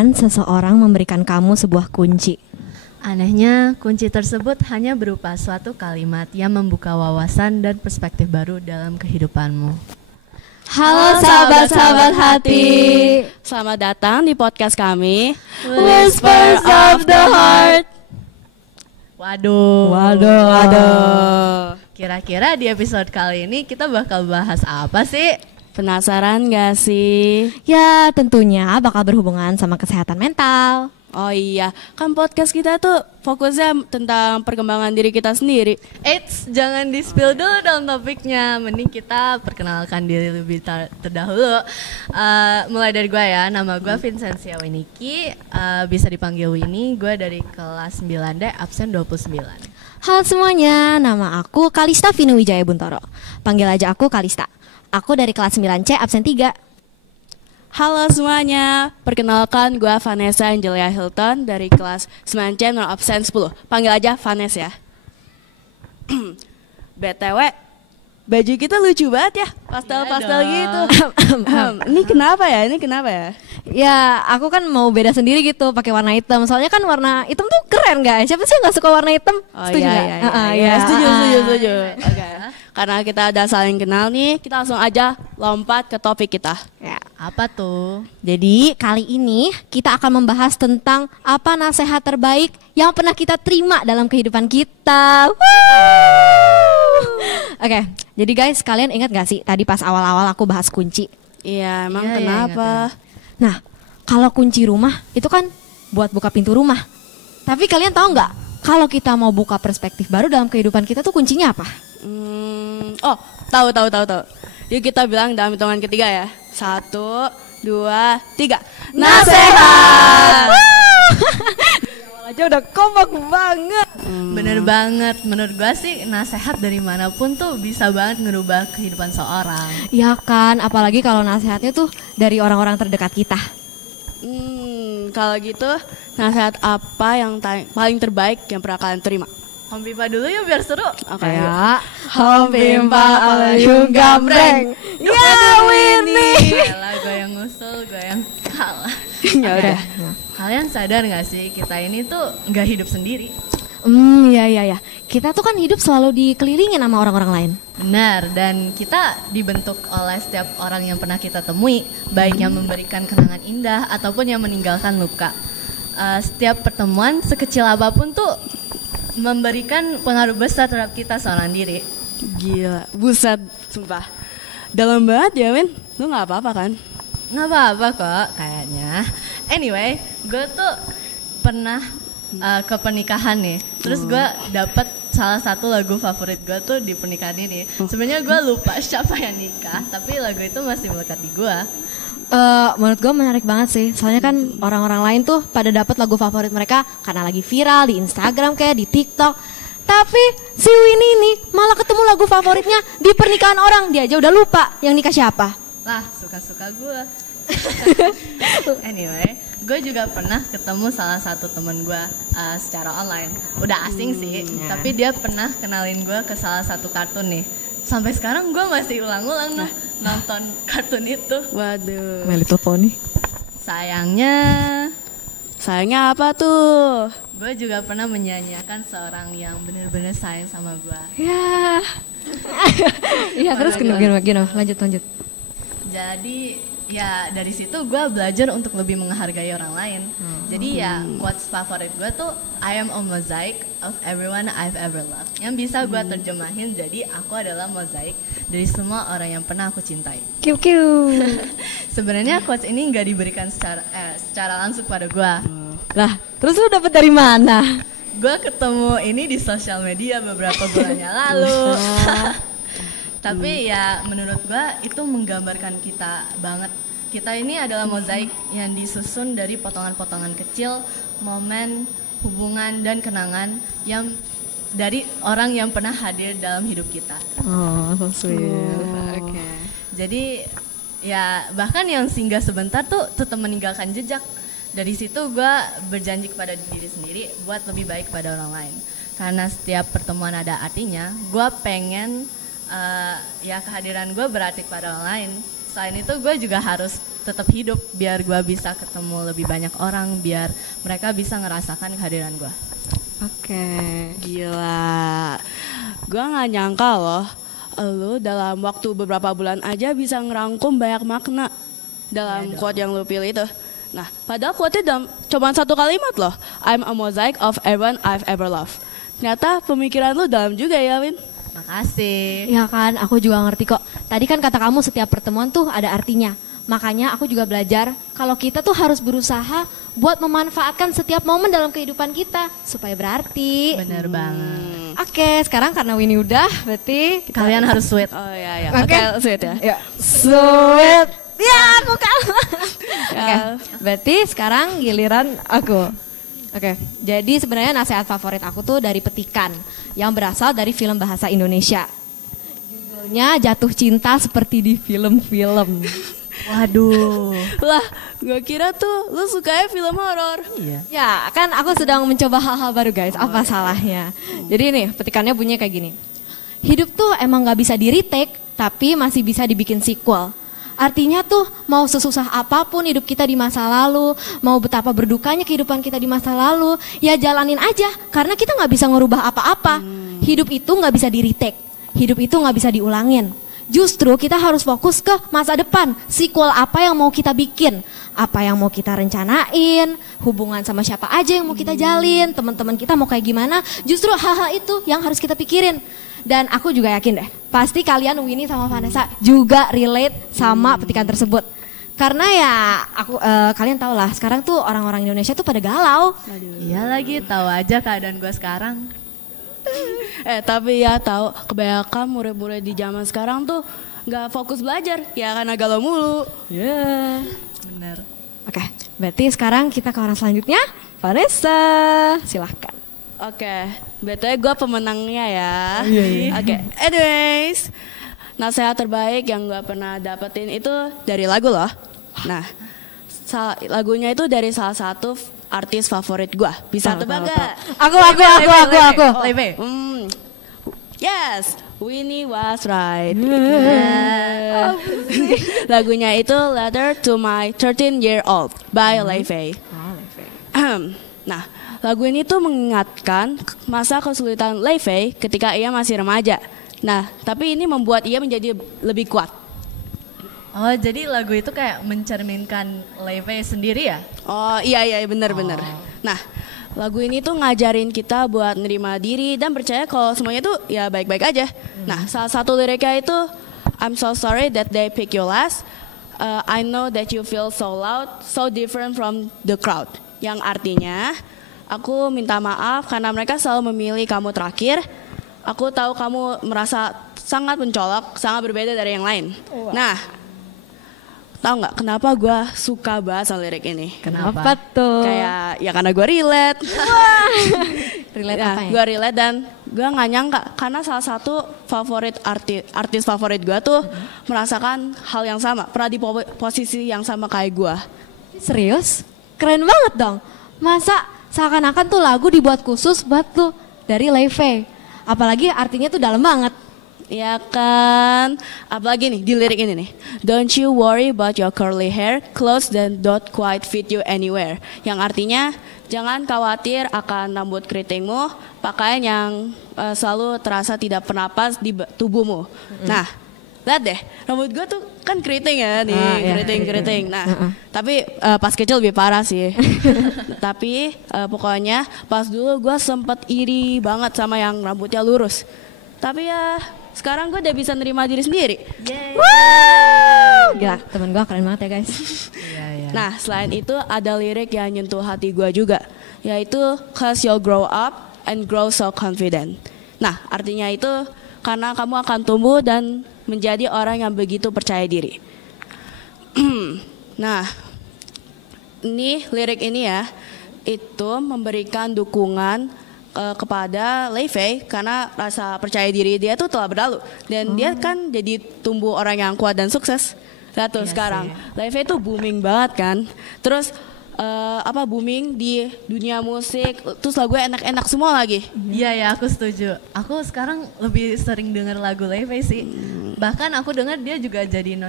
Kapan seseorang memberikan kamu sebuah kunci? Anehnya, kunci tersebut hanya berupa suatu kalimat yang membuka wawasan dan perspektif baru dalam kehidupanmu. Halo sahabat-sahabat hati. Selamat datang di podcast kami, Whispers of the Heart. Waduh. Kira-kira di episode kali ini kita bakal bahas apa sih? Penasaran gak sih? Ya tentunya bakal berhubungan sama kesehatan mental. Oh iya, kan podcast kita tuh fokusnya tentang perkembangan diri kita sendiri. Eits, jangan di-spill dulu dong topiknya. Mending kita perkenalkan diri lebih terdahulu. Mulai dari gue ya, nama gue Vincentia Winiki, bisa dipanggil Winnie. Gue dari kelas 9D, absen 29. Halo semuanya, nama aku Kalista Vinu Wijaya Buntoro. Panggil aja aku Kalista. Aku dari kelas 9C, absen 3. Halo semuanya, perkenalkan gue Vanessa Angelia Hilton dari kelas 9C non absen 10. Panggil aja Vanessa ya. BTW, baju kita lucu banget ya, pastel-pastel gitu. Ini kenapa ya? Ya aku kan mau beda sendiri gitu, pakai warna hitam. Soalnya kan warna hitam tuh keren guys. Siapa sih yang gak suka warna hitam? Oh Setuju iya, nggak? iya. Setuju. Oke. Karena kita udah saling kenal nih, kita langsung aja lompat ke topik kita. Ya. Apa tuh? Jadi kali ini kita akan membahas tentang apa nasihat terbaik yang pernah kita terima dalam kehidupan kita. Oke, jadi guys kalian ingat gak sih tadi pas awal-awal aku bahas kunci? Iya, emang Iya, kenapa? Nah, kalau kunci rumah itu kan buat buka pintu rumah. Tapi kalian tahu nggak kalau kita mau buka perspektif baru dalam kehidupan kita tuh kuncinya apa? Oh, tahu. Yuk kita bilang dalam hitungan ketiga ya. 1, 2, 3. Nasihat. Aja udah kompak banget. Bener banget, menurut gue sih nasihat dari manapun tuh bisa banget ngerubah kehidupan seorang. Ya kan, apalagi kalau nasihatnya tuh dari orang-orang terdekat kita. Kalau gitu, nasihat apa yang paling terbaik yang pernah kalian terima? Home Pipa dulu yuk biar seru. Oke. Kayak Home Pimpa Alayung Gambreng. Ya Winnie. Yalah, gue yang ngusul, gue yang kalah. Ya udah. Kalian sadar gak sih kita ini tuh gak hidup sendiri? Ya. Kita tuh kan hidup selalu dikelilingin sama orang-orang lain. Benar, dan kita dibentuk oleh setiap orang yang pernah kita temui, baik yang memberikan kenangan indah ataupun yang meninggalkan luka. Setiap pertemuan sekecil apapun tuh memberikan pengaruh besar terhadap kita seorang diri. Gila, buset, sumpah. Dalam banget ya, Win. Lu gak apa-apa kan? Nggak apa-apa kok kayaknya. Anyway, gue tuh pernah ke pernikahan nih. Terus gue dapet salah satu lagu favorit gue tuh di pernikahan ini. Sebenarnya gue lupa siapa yang nikah, tapi lagu itu masih melekat di gue. Menurut gue menarik banget sih. Soalnya kan orang-orang lain tuh pada dapat lagu favorit mereka karena lagi viral di Instagram kayak di TikTok. Tapi si Winnie ini malah ketemu lagu favoritnya di pernikahan orang. Dia aja udah lupa yang nikah siapa. Lah, suka-suka gue. Anyway, gue juga pernah ketemu salah satu temen gue secara online. Udah asing sih, tapi dia pernah kenalin gue ke salah satu kartun nih. Sampai sekarang gue masih ulang-ulang nonton kartun itu. Waduh. My Little Pony. Sayangnya apa tuh? gue juga pernah menyanyiakan seorang yang benar-benar sayang sama gue. Ya. Iya terus gimana? Lanjut. Jadi ya dari situ gue belajar untuk lebih menghargai orang lain. Jadi ya quotes favorit gue tuh I am a mosaic of everyone I've ever loved. Yang bisa gue terjemahin jadi aku adalah mozaik dari semua orang yang pernah aku cintai. Kiu. Sebenarnya quotes ini nggak diberikan secara langsung pada gue. Lah, terus lu dapet dari mana? Gue ketemu ini di sosial media beberapa bulan yang lalu. Tapi ya menurut gue itu menggambarkan kita banget. Kita ini adalah mozaik yang disusun dari potongan-potongan kecil, momen, hubungan, dan kenangan yang dari orang yang pernah hadir dalam hidup kita. Oh, so sweet. Oke. Jadi ya bahkan yang singgah sebentar tuh tetap meninggalkan jejak. Dari situ gue berjanji kepada diri sendiri buat lebih baik pada orang lain. Karena setiap pertemuan ada artinya, gue pengen ya kehadiran gue berarti pada orang lain. Selain itu gue juga harus tetap hidup biar gue bisa ketemu lebih banyak orang, biar mereka bisa ngerasakan kehadiran gue. Oke. Gila. Gue gak nyangka loh, lu dalam waktu beberapa bulan aja bisa ngerangkum banyak makna dalam quote yang lu pilih itu. Nah, padahal quote-nya dalam cuma satu kalimat loh. I'm a mosaic of everyone I've ever loved. Ternyata pemikiran lu dalam juga ya, Win. Makasih. Ya kan, aku juga ngerti kok. Tadi kan kata kamu setiap pertemuan tuh ada artinya. Makanya aku juga belajar kalau kita tuh harus berusaha buat memanfaatkan setiap momen dalam kehidupan kita supaya berarti. Bener banget. Oke, sekarang karena Winnie udah, berarti Kalian harus sweet. Oh iya, Oke. sweet ya. Ya, sweet. Ya, aku kalah. Ya. Oke, berarti sekarang giliran aku. Oke, jadi sebenarnya nasihat favorit aku tuh dari petikan yang berasal dari film bahasa Indonesia. Judulnya Jatuh Cinta Seperti di Film-Film. Waduh. Lah, gue kira tuh lu sukanya film horor. Iya. Ya, kan aku sedang mencoba hal-hal baru guys, apa salahnya? Jadi nih, petikannya bunyinya kayak gini. Hidup tuh emang gak bisa di retake, tapi masih bisa dibikin sequel. Artinya tuh mau sesusah apapun hidup kita di masa lalu, mau betapa berdukanya kehidupan kita di masa lalu, ya jalanin aja karena kita nggak bisa ngerubah apa-apa. Hidup itu nggak bisa di retake, hidup itu nggak bisa diulangin. Justru kita harus fokus ke masa depan, sequel apa yang mau kita bikin, apa yang mau kita rencanain, hubungan sama siapa aja yang mau kita jalin, teman-teman kita mau kayak gimana, justru hal-hal itu yang harus kita pikirin. Dan aku juga yakin deh, pasti kalian Winnie sama Vanessa juga relate sama petikan tersebut. Karena ya kalian tau lah, sekarang tuh orang-orang Indonesia tuh pada galau. Iya lagi, tahu aja keadaan gue sekarang. Tapi ya tahu kebanyakan murid-murid di zaman sekarang tuh nggak fokus belajar, ya karena galau mulu. Yeah. Bener. Oke, berarti sekarang kita ke orang selanjutnya, Vanessa, silahkan. Oke, BTW gue pemenangnya ya. Oke, anyways, nasihat terbaik yang gue pernah dapetin itu dari lagu loh. Nah, lagunya itu dari salah satu artis favorit gue. Bisa tebak gak? Aku. Leve. Yes, Winnie was right. Lagunya itu Letter to My 13-Year-Old by Leve. Nah, lagu ini tuh mengingatkan masa kesulitan Leve ketika ia masih remaja. Nah, tapi ini membuat ia menjadi lebih kuat. Oh, jadi lagu itu kayak mencerminkan Leve sendiri ya? Oh iya benar. Nah, lagu ini tuh ngajarin kita buat nerima diri dan percaya kalau semuanya tuh ya baik-baik aja. Nah, salah satu liriknya itu I'm so sorry that they pick you last. I know that you feel so loud, so different from the crowd. Yang artinya, aku minta maaf karena mereka selalu memilih kamu terakhir. Aku tahu kamu merasa sangat mencolok, sangat berbeda dari yang lain. Wow. Nah, tahu nggak kenapa gue suka banget sama lirik ini? Kenapa tuh? Kayak ya karena gue relate. Relate Ya, apa ya? gue relate dan gue nggak nyangka karena salah satu favorit artis favorit gue tuh merasakan hal yang sama, pernah di posisi yang sama kayak gue. Serius? Keren banget dong. Masa seakan-akan tuh lagu dibuat khusus buat tuh dari Leve. Apalagi artinya tuh dalam banget. Ya kan, apalagi nih di lirik ini nih. Don't you worry about your curly hair, clothes that don't quite fit you anywhere. Yang artinya jangan khawatir akan rambut keritingmu, pakaian yang selalu terasa tidak pernah pas di tubuhmu. Nah, lihat deh, rambut gue tuh kan keriting ya nih, keriting. Nah, tapi pas kecil lebih parah sih. Tapi pokoknya pas dulu gue sempet iri banget sama yang rambutnya lurus. Tapi ya sekarang gue udah bisa nerima diri sendiri. Gila, temen gue keren banget ya guys. Iya. Nah, selain itu ada lirik yang nyentuh hati gue juga, yaitu cause you'll grow up and grow so confident. Nah, artinya itu karena kamu akan tumbuh dan menjadi orang yang begitu percaya diri. Nah, ini lirik ini ya, itu memberikan dukungan kepada Leve karena rasa percaya diri dia tuh telah berlalu dan dia kan jadi tumbuh orang yang kuat dan sukses. Satu sekarang Leve tuh booming banget kan, terus booming di dunia musik, terus lagunya enak-enak semua lagi. Iya ya, aku setuju. Aku sekarang lebih sering denger lagu Leve sih. Bahkan aku dengar dia juga jadi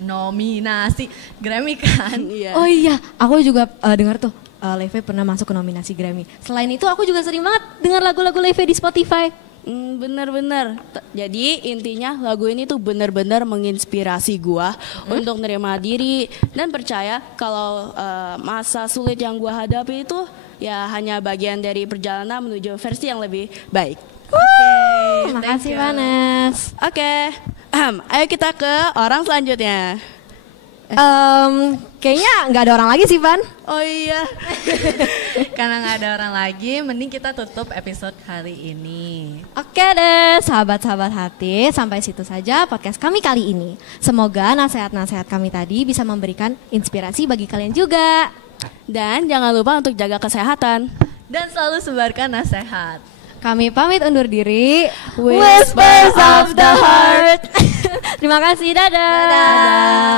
nominasi Grammy kan. Iya. Oh iya, aku juga dengar tuh Leve pernah masuk ke nominasi Grammy. Selain itu aku juga sering banget dengar lagu-lagu Leve di Spotify. Bener-bener. Jadi intinya lagu ini tuh bener-bener menginspirasi gua untuk nerima diri dan percaya kalau masa sulit yang gua hadapi itu ya hanya bagian dari perjalanan menuju versi yang lebih baik. Terima kasih Vanes. Oke, ayo kita ke orang selanjutnya. Kayaknya nggak ada orang lagi sih Van. Oh iya. Karena nggak ada orang lagi, mending kita tutup episode kali ini. Oke deh, sahabat-sahabat hati, sampai situ saja podcast kami kali ini. Semoga nasihat-nasihat kami tadi bisa memberikan inspirasi bagi kalian juga. Dan jangan lupa untuk jaga kesehatan. Dan selalu sebarkan nasihat. Kami pamit undur diri. Whispers of the Heart. Terima kasih, dadah. Dadah.